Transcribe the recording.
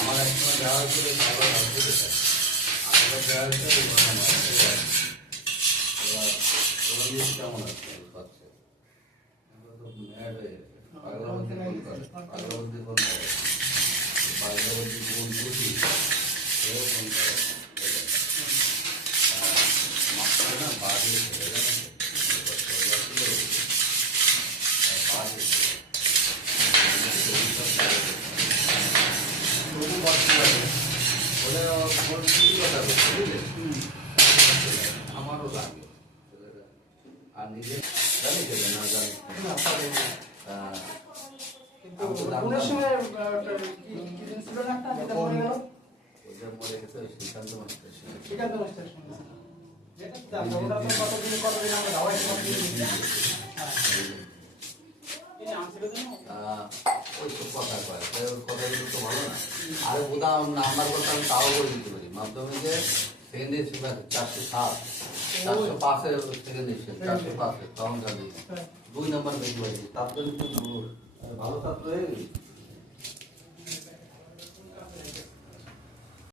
আমার একসময় দেওয়া হয়েছিল খাবার হসপিটালে, আমাদের দেওয়া হয়েছিল কেমন আছে পাচ্ছে ম্যাড হয়ে গেছে। পাগলাবতী ফোন করে, পাগলাবতী ফোন করে, পাগলাবতী ফোন বুঝি সেও ফোন করে মাঝখানে না পা দিয়েছে পা দিয়েছে আমারও লাগে আর নিজে জানি যে না জানি মরে গেছে শ্রীকান্ত ওইসব কথা কয় কথাগুলো তো ভালো না। আরো উদাহরণ নাম্বার কথা আমি তাও করে দিতে পারি। মাধ্যমিকে সেকেন্ড ডিভিশন 407, 405-এ সেকেন্ড ডিভিশন, 405-এ তখন যাবি 2 নম্বর বেশি হয়েছে। তার জন্য ভালো ছাত্র হয়ে গেছি।